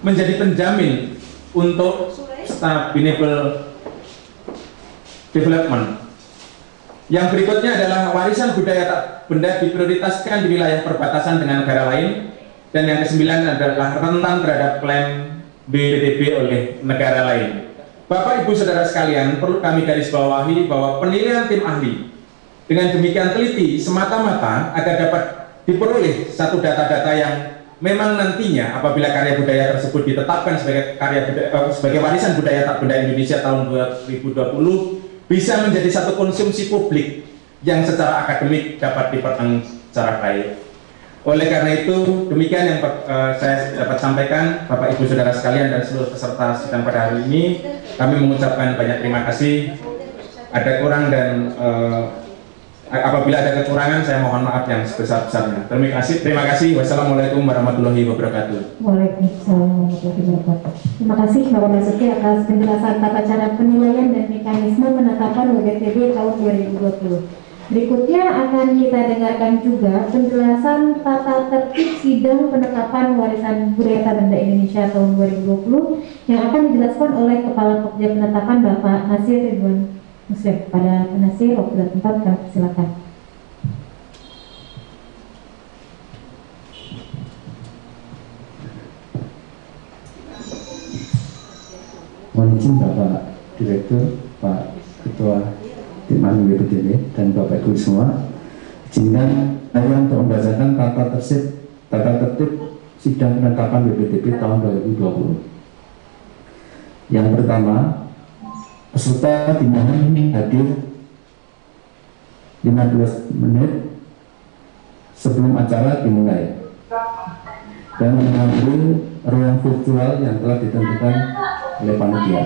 menjadi penjamin untuk sustainable development. Yang berikutnya adalah warisan budaya tak benda diprioritaskan di wilayah perbatasan dengan negara lain, dan yang kesembilan adalah rentan terhadap klaim BPTB oleh negara lain. Bapak, Ibu, Saudara sekalian, perlu kami garis bawahi bahwa penilaian tim ahli dengan demikian teliti semata-mata agar dapat diperoleh satu data-data yang memang nantinya apabila karya budaya tersebut ditetapkan sebagai warisan budaya tak benda Indonesia tahun 2020 bisa menjadi satu konsumsi publik yang secara akademik dapat dipandang secara baik. Oleh karena itu, demikian yang saya dapat sampaikan, Bapak, Ibu, Saudara sekalian, dan seluruh peserta sidang pada hari ini. Kami mengucapkan banyak terima kasih. Ada kurang dan apabila ada kekurangan, saya mohon maaf yang sebesar-besarnya. Terima kasih. Wassalamualaikum warahmatullahi wabarakatuh. Waalaikumsalam warahmatullahi wabarakatuh. Terima kasih Bapak Basuki atas penjelasan tata cara penilaian dan mekanisme penetapan WBTB tahun 2020. Berikutnya akan kita dengarkan juga penjelasan tata tertib sidang penetapan warisan budaya tak benda Indonesia tahun 2020 yang akan dijelaskan oleh Kepala Pokja Penetapan Bapak Nasir Ridwan Muslim. Pada Nasir, waktu dan tempat kami silakan. Mohon izin Bapak Direktur, Pak Ketua Tim Ahli WBTB, dan Bapak Ibu semua, izinkan saya untuk membacakan tata tertib sidang penetapan WBTB tahun 2020. Yang pertama, peserta dimohon hadir 15 menit sebelum acara dimulai dan mengambil ruang virtual yang telah ditentukan oleh panitia.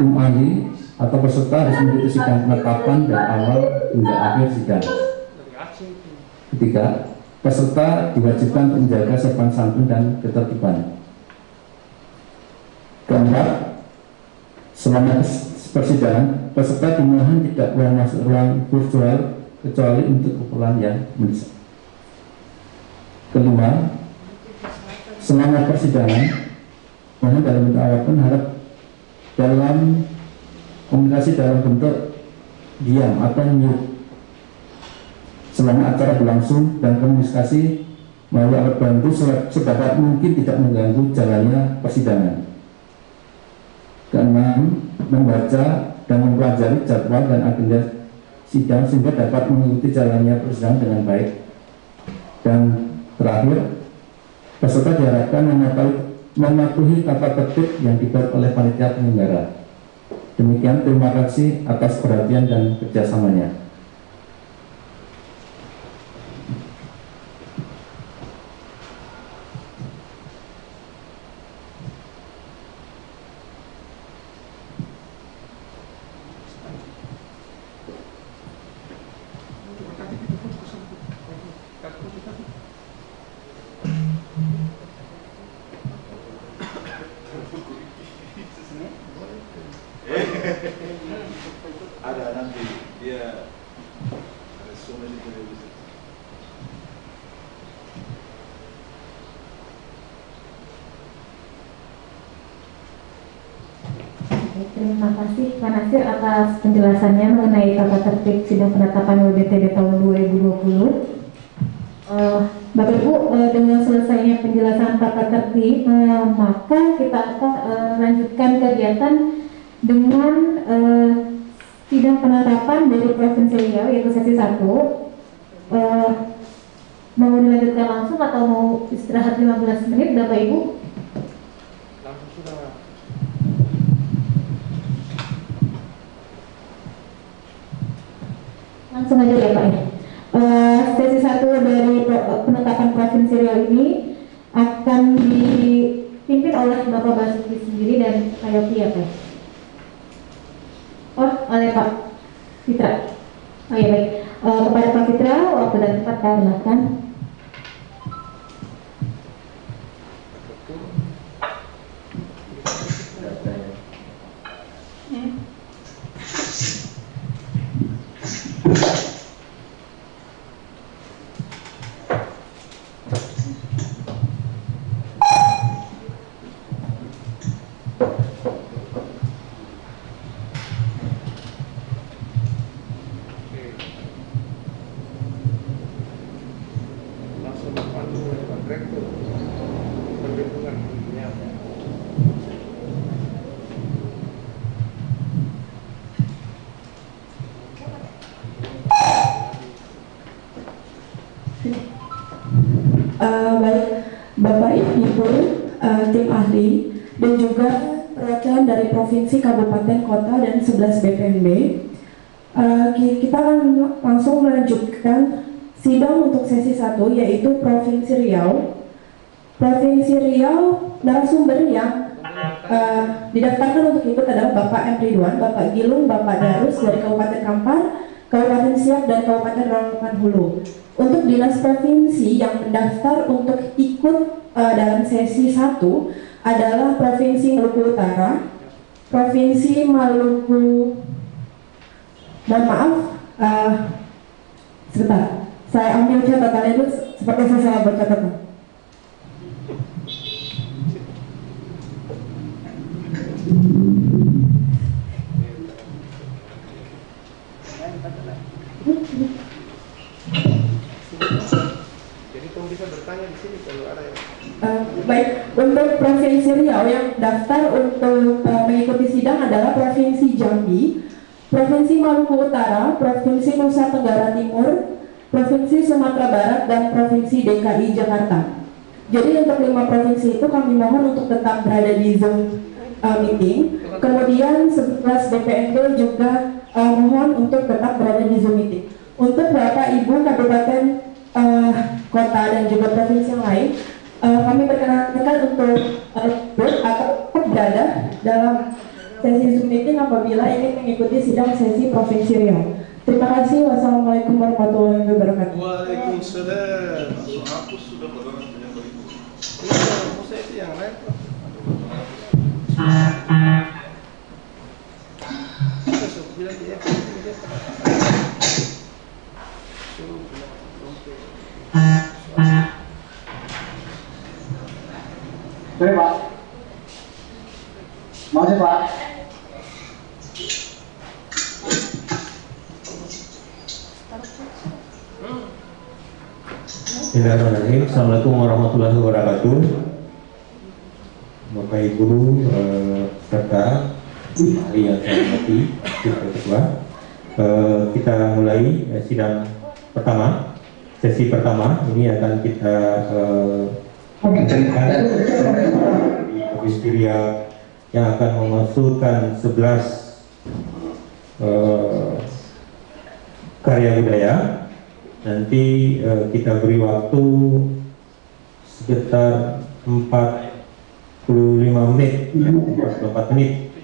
Tim ahli atau peserta harus mengikuti sidang penetapan dari awal hingga akhir sidang. Ketiga, peserta diwajibkan untuk menjaga sopan santun dan ketertiban. Keempat, selama persidangan, peserta dimohon tidak boleh masuk ruang virtual kecuali untuk keperluan yang mendesak. Kelima, selama persidangan, mohon dalam bentuk apapun harap dalam komunikasi dalam bentuk diam atau mute selama acara berlangsung, dan komunikasi melalui alat bantu sedapat mungkin tidak mengganggu jalannya persidangan. Keenam, membaca dan mempelajari jadwal dan agenda sidang sehingga dapat mengikuti jalannya persidangan dengan baik. Dan terakhir, peserta diharapkan mematuhi tata tertib yang dibuat oleh panitia penyelenggara. Demikian, terima kasih atas perhatian dan kerjasamanya. Ada nanti dia terima kasih Pak Nasir atas penjelasannya mengenai tata tertib sidang penetapan WBTD tahun 2020. Bapak Ibu, dengan selesainya penjelasan tata tertib, maka kita akan lanjutkan kegiatan dengan sidang penetapan dari Provinsi Riau, yaitu sesi 1. Mau dilanjutkan langsung atau mau istirahat 15 menit, Bapak Ibu? Langsung aja ya Pak ya. Sesi 1 dari penetapan Provinsi Riau ini akan dipimpin oleh Bapak Basuki sendiri dan Pak Yopi ya Pak. Oh, oleh Pak Fitra. Oh ya baik. Kepada Pak Fitra, waktu dan tempat silakan. Baik Bapak Ibu, tim ahli dan juga perwakilan dari provinsi, kabupaten, kota dan 11 BPMB, kita akan langsung melanjutkan sidang untuk sesi 1, yaitu Provinsi Riau. Provinsi Riau, narasumber yang didaftarkan untuk ikut adalah Bapak M. Ridwan, Bapak Gilung, Bapak Darus dari Kabupaten Kampar, Kabupaten Siak, dan Kabupaten Rokan Hulu. Untuk dinas provinsi yang mendaftar untuk ikut dalam sesi 1 adalah Provinsi Maluku Utara, Provinsi Maluku, mohon maaf, sebentar, saya ambil catatannya itu seperti saya salah bercatatan. Jadi kamu bisa bertanya di sini kalau ada yang baik, untuk Provinsi Riau yang daftar untuk mengikuti sidang adalah Provinsi Jambi, Provinsi Maluku Utara, Provinsi Nusa Tenggara Timur, Provinsi Sumatera Barat, dan Provinsi DKI Jakarta. Jadi untuk 5 provinsi itu kami mohon untuk tetap berada di Zoom meeting. Kemudian 11 BPMB juga mohon untuk tetap berada di Zoom meeting. Untuk Bapak Ibu kabupaten, kota dan juga provinsi yang lain, kami perkenankan untuk atau berada dalam sesi Zoom meeting apabila ingin mengikuti sidang sesi Provinsi Riau. Terima kasih. Wassalamualaikum warahmatullahi wabarakatuh. Waalaikumsalam. Aku sudah berdoa dengan beribu. Ini itu yang lain. Saya bilang dia Oke Pak, makasih Pak. Bismillahirrahmanirrahim. Assalamualaikum warahmatullahi wabarakatuh. Bapak Ibu serta ahli yang saya hormati, Ketua, kita mulai sidang pertama. Sesi pertama ini akan kita bicarakan di Provinsi Riau yang akan memasukkan 11 karya budaya. Nanti kita beri waktu sekitar 45 menit, 44 menit.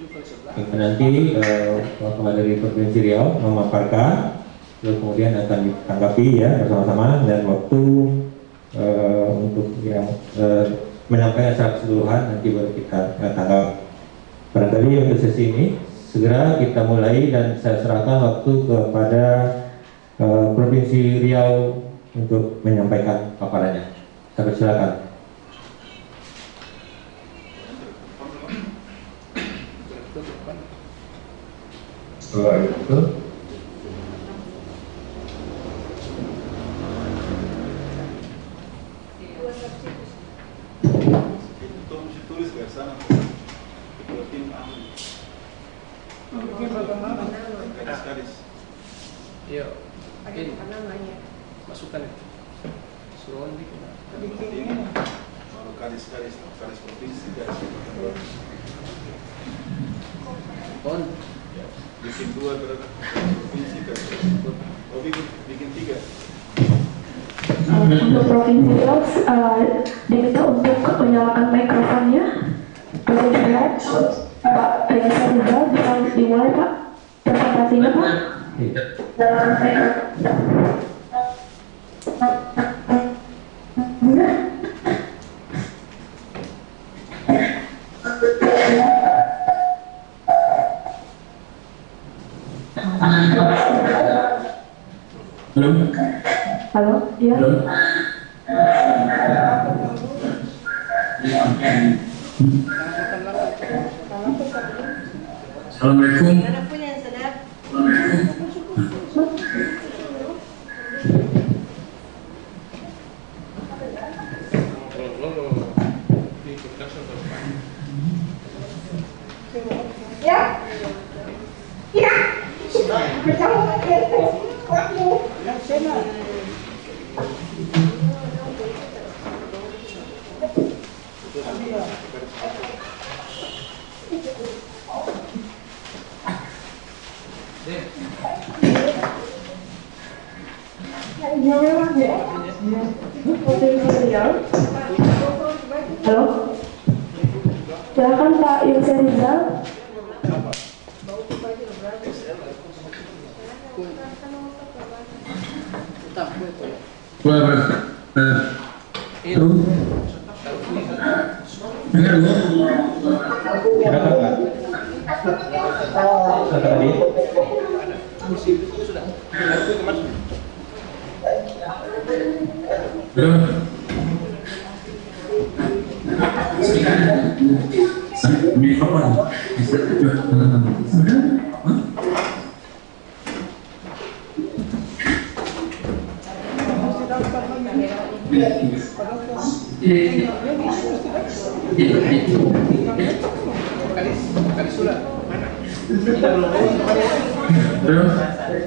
Nanti Bapak dari Provinsi Riau memaparkan, lalu kemudian akan ditanggapi ya bersama-sama, dan waktu untuk yang menyampaikan secara keseluruhan nanti baru kita tanggap. Barangkali untuk sesi ini segera kita mulai dan saya serahkan waktu kepada Provinsi Riau untuk menyampaikan paparannya. Saya persilakan. Setelah itu Itu mesti tulis ke sana. Ketua tim ahli. Garis-garis. Iya. Ini masukan itu. Suruhan bikin. Baru garis-garis provinsi, garis On. bikin 2 provinsi, garis. Oh, bikin 3. Untuk Provinsi Riau diminta untuk menyalakan mikrofonnya. Pak Reza Rizal bisa dimulai Pak presentasinya Pak. Halo. Halo, ya. Halo. Assalamualaikum. Provinsi Riau. Halo. Silakan Pak Reza Rizal.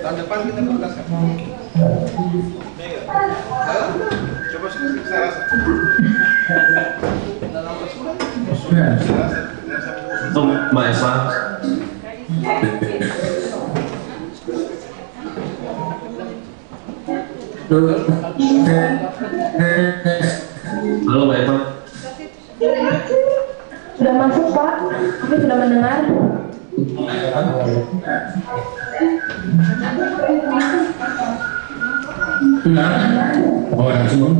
Tahun depan kita tugaskan. Coba saya rasa. Mbak Eva. Halo Mbak Eva. Sudah masuk Pak, kami sudah mendengar. Langsung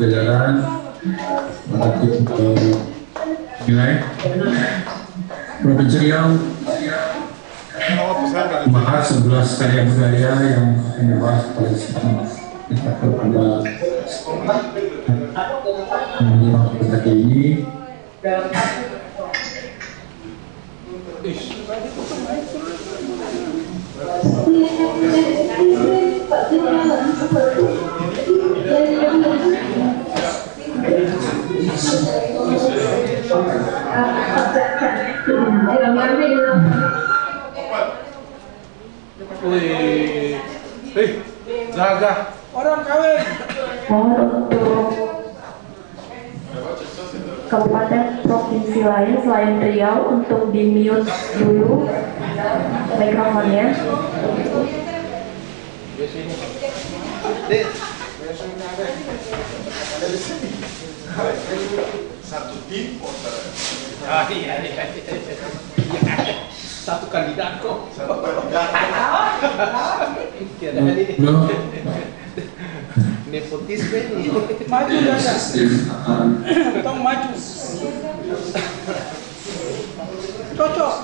jajaran nilai Provinsi Riau membahas 11 karya budaya yang akan dibahas pada kita kepada kita ini. Zaga. Orang kawin. Mohon untuk kabupaten provinsi lain selain Riau untuk di-mute dulu mikrofonnya. Satu tim. Satu kandidat kok. Satu kandidat. Tiada ini. Nepotisme ini. Maju Dada. Tong maju. Cocok.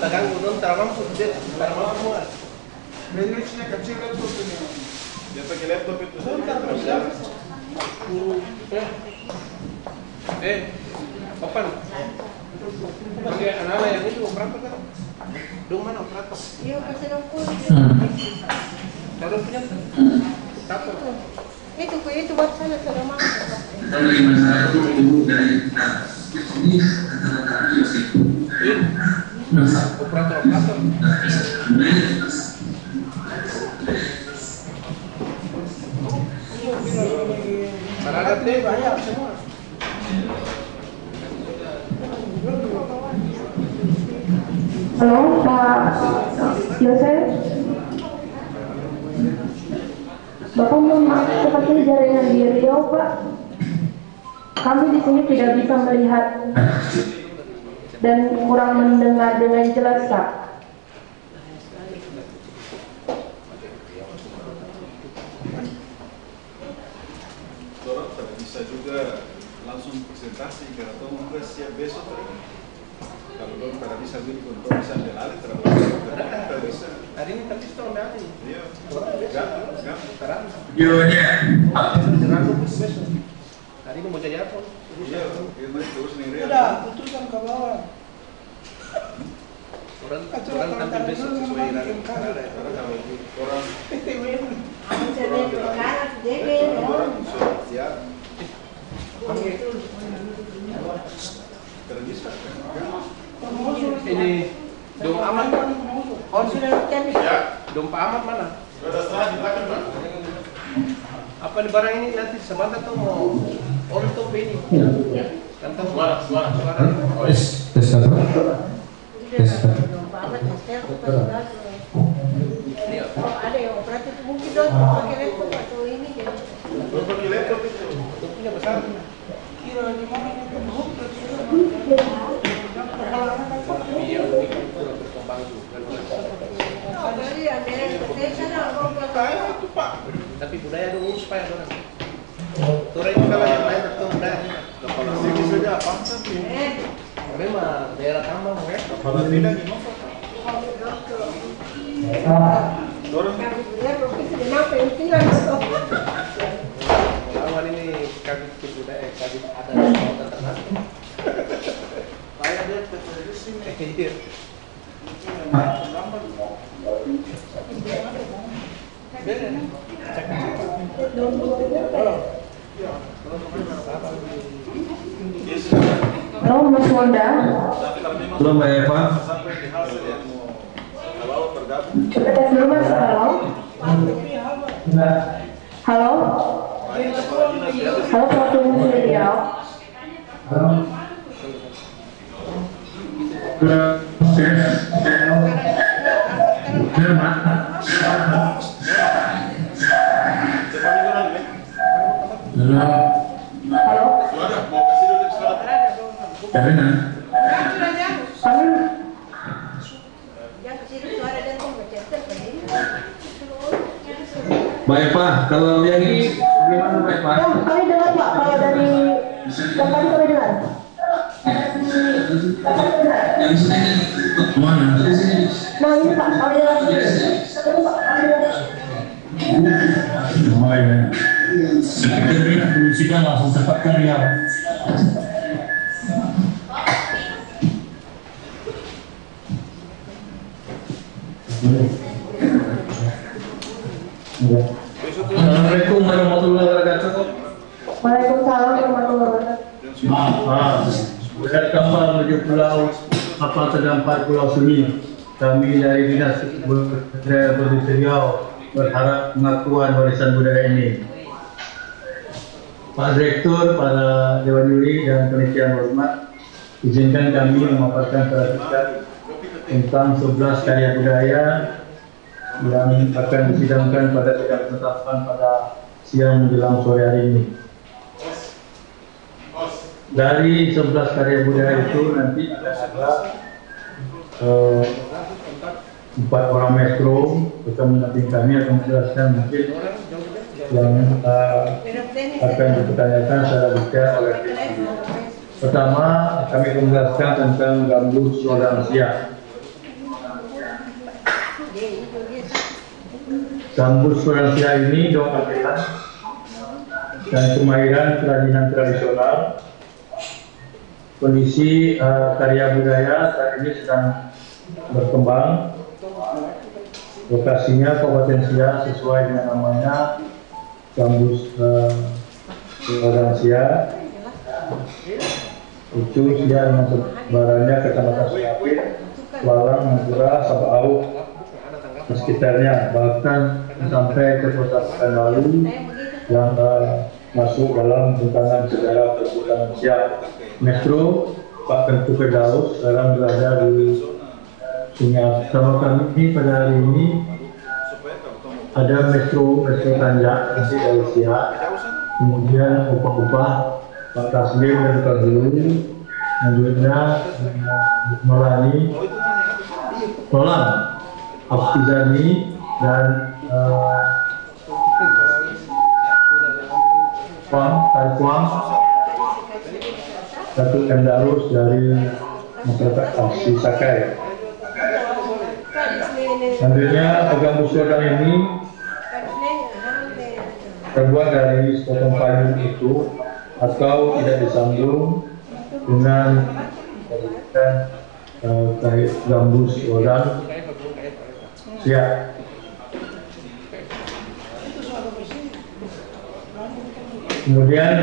Terganggu non terlampu dia terlampu. Benefitnya kecil laptop ini. Dia pakai laptop itu terus Papan. Pakai anak-anak yang itu berapa kan? Dong mana operator? Iya, kasih dong pun. Taruh punya. Taruh. Itu buat sana sudah mau. Dari masalah itu dari ini antara kami Operator. Masyarakat deh banyak semua. Halo Pak Yosef, Bapak mohon maaf seperti jaringan di Riau Pak. Kami di sini tidak bisa melihat dan kurang mendengar dengan jelas Pak. Dorong tidak bisa juga langsung presentasi karena tahu mungkin siap besok tadi. Kalau dorong tidak bisa bikin kontrol bisa beralih terlalu tidak bisa. Hari ini tapi itu ambil hati. Iya. Hari ini mau jadi apa? Iya, kita terus nih. Udah, putuskan ke bawah. Orang tampil besok sesuai dengan Karena kalau orang ya tergisa. Ini dom amat kan? Oh sudah ya. Dom Pak Ahmad mana? Sudah setengah di belakang Pak. Apa di barang ini nanti sebentar tuh mau on top ini? Kantong suara. Oh, tes satu. Tes satu. Ada yang operatif mungkin dong pakai laptop atau ini jadi. Pakai laptop itu. Punya besar. Kira di mana itu buruk Iya, kurang berkembang juga. Jadi ada sana Itu Pak. Tapi budaya dulu supaya orang. Tura itu kalau yang lain betul budaya. Kepala sini saja apa sih? Memang daerah tambang ya. Kepala tidak gimana? Dorong. Lawan ini kabit budaya, kabit ada kota ternak. Saya dia terus sini. Iya. Halo Mas Wanda. Halo Mbak Eva. Kita tes dulu Mas. Halo. Halo Provinsi Riau. Halo. Mbak Eva, kalau yang ini gimana Mbak Eva? Kami dengar Pak, kalau dari yang tadi kami dengar. Yang sini mana? Nah ini Pak, kami dengar. Oh iya. Kita fungsikan langsung cepat ke Riau. Assalamualaikum warahmatullahi wabarakatuh. Waalaikumsalam warahmatullahi wabarakatuh. Maaf, berat kapal menuju pulau kapal terdampar Pulau Sunyi. Kami dari Dinas Kebudayaan Provinsi Riau berharap pengakuan warisan budaya ini. Pak Direktur, para Dewan Juri dan panitia hormat, izinkan kami memaparkan sertifikat tentang 11 karya budaya yang akan disidangkan pada sidang penetapan pada siang menjelang sore hari ini. Dari 11 karya budaya itu nanti akan ada 4 orang maestro akan mendampingi kami akan menjelaskan mungkin yang akan dipertanyakan secara detail oleh Pertama, kami menjelaskan tentang gambus rodansia. Gambus rodansia ini dominan dan kemahiran kerajinan tradisional. Kondisi karya budaya saat ini sedang berkembang. Lokasinya Kabupaten Siak sesuai dengan namanya, gambus rodansia. Itu dia dengan sebarannya Kecamatan Sukapit, Walang, Madura, Sabaau, dan sekitarnya, bahkan sampai ke Kota Pekanbaru yang masuk dalam bentangan sejarah Perhutanan Siak. Metro Pak Kentu Kedaus sekarang berada di Sungai. Sama kami ini pada hari ini ada Metro Tanjak nanti dari Siak, kemudian upah-upah Pak Taslim dan Pak Zulu, selanjutnya Nolani, Nolan, Abdizani dan Taekwang, Datuk Endarus dari masyarakat Asli Sakai. Selanjutnya gambus rodan ini terbuat dari sepotong kayu itu atau tidak disambung dengan kayu gambus rodan siap. Kemudian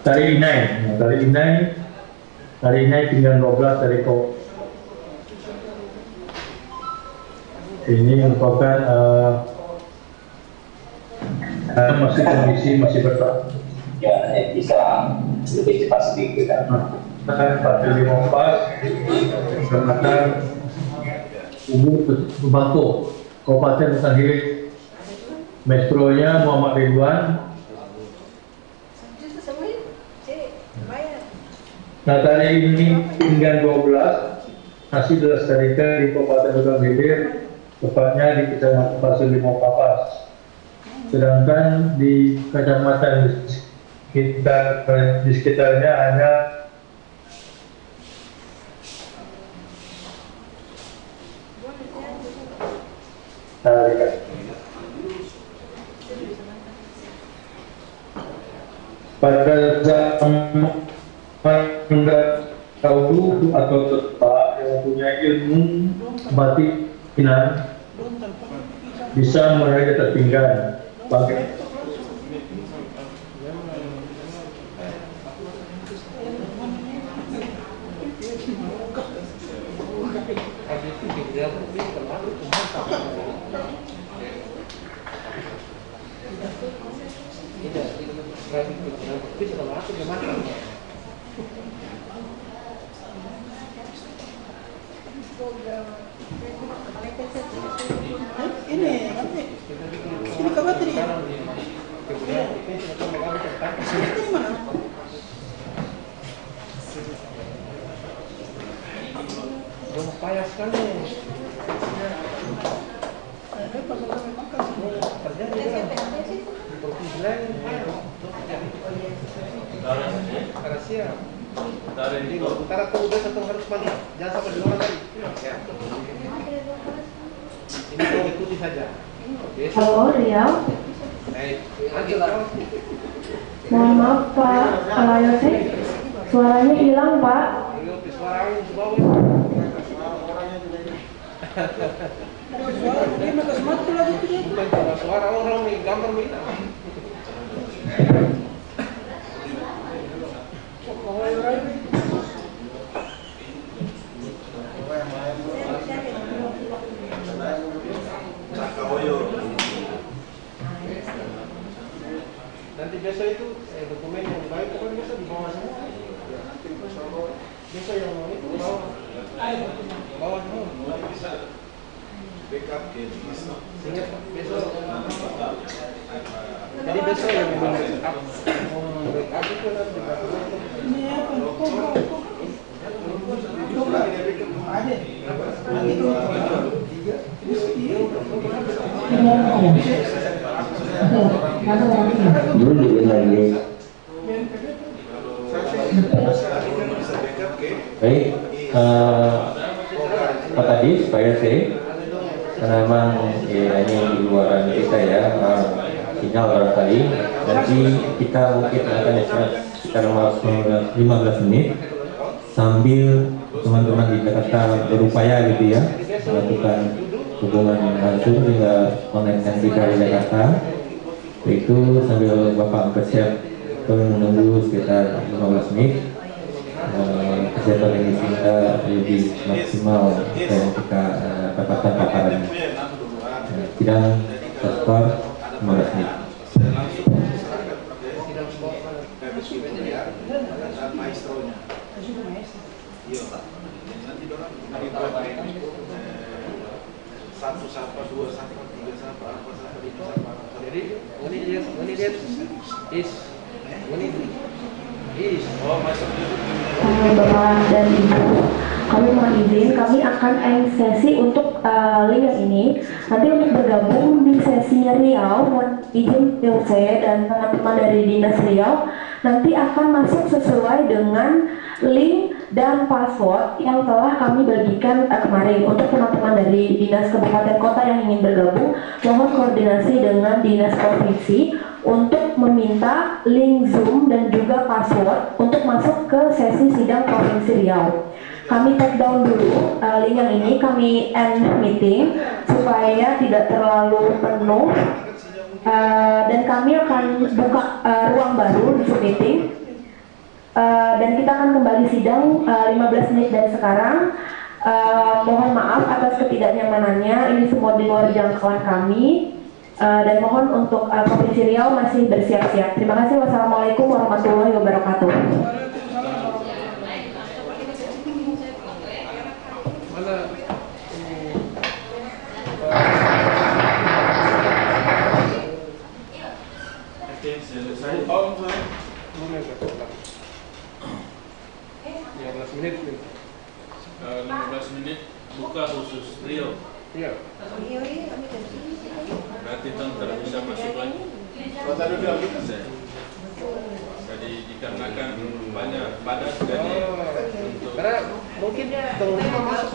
tari inai tinggal 12 dari kau. Ini merupakan masih kondisi masih bertahan. Ya, bisa lebih cepat sedikit kan. 454 Kecamatan Ubud Bangko, Kabupaten Hutan Hilir. Metronya Muhammad Ridwan. Nah, tadi ini tinggal 12 masih dilestarikan di Kabupaten Hutan Hilir, tepatnya di Kecamatan Pasir Limau Kapas. Sedangkan di kecamatan di sekitarnya hanya pada zaman dahulu atau tepat yang mempunyai ilmu batinan bisa meraih ketertinggalan. Ini kabar tadi. Payah sekali. Jadi kalau utara tuh udah satu harus balik, jangan sampai di luar tadi. Ini kalau ikuti saja. Halo, Riau. Mohon maaf Pak Alayote, suaranya hilang Pak. Suara orang nih, gambar minta. Nanti biasa itu dokumen yang baik itu kan biasa dibawa semua. Biasa yang itu bawa semua. Bisa backup ke besok. Jadi besok yang belum backup itu nanti Ini apa? Dulu lagi Baik, Pak tadi supaya saya, karena memang ya, ini di luaran kita ya, sinyal barangkali. Nanti kita mungkin akan sekitar 15 menit sambil teman-teman di Jakarta berupaya gitu ya melakukan hubungan langsung hingga konekkan kita di Jakarta. Itu sambil Bapak bersiap menunggu sekitar 15 menit. Kesehatan ini sehingga lebih maksimal dan kita dapatkan paparannya. Sidang skor 15 menit. Satu sapa, dua sapa, tiga sapa, empat sapa, lima sapa. Jadi, ini dia is. Bapak dan Ibu, kami mohon izin, kami akan end sesi untuk link yang ini. Nanti untuk bergabung di sesi Riau, mohon izin saya dan teman-teman dari Dinas Riau nanti akan masuk sesuai dengan link dan password yang telah kami bagikan kemarin. Untuk teman-teman dari Dinas Kabupaten Kota yang ingin bergabung, mohon koordinasi dengan Dinas Provinsi untuk meminta link Zoom dan juga password untuk masuk ke sesi sidang Provinsi Riau. Kami take down dulu link yang ini, kami end meeting supaya tidak terlalu penuh, dan kami akan buka ruang baru di Zoom meeting, dan kita akan kembali sidang 15 menit dari sekarang. Mohon maaf atas ketidaknyamanannya, ini semua di luar jangkauan kami. Dan mohon untuk Provinsi Riau masih bersiap-siap. Terima kasih. Wassalamualaikum warahmatullahi wabarakatuh. Selesai. 15 menit buka khusus Riau. Iya. Berarti tentara bisa masuk lagi. Jadi dikarenakan banyak padat jadi untuk karena mungkin teman-teman masuk.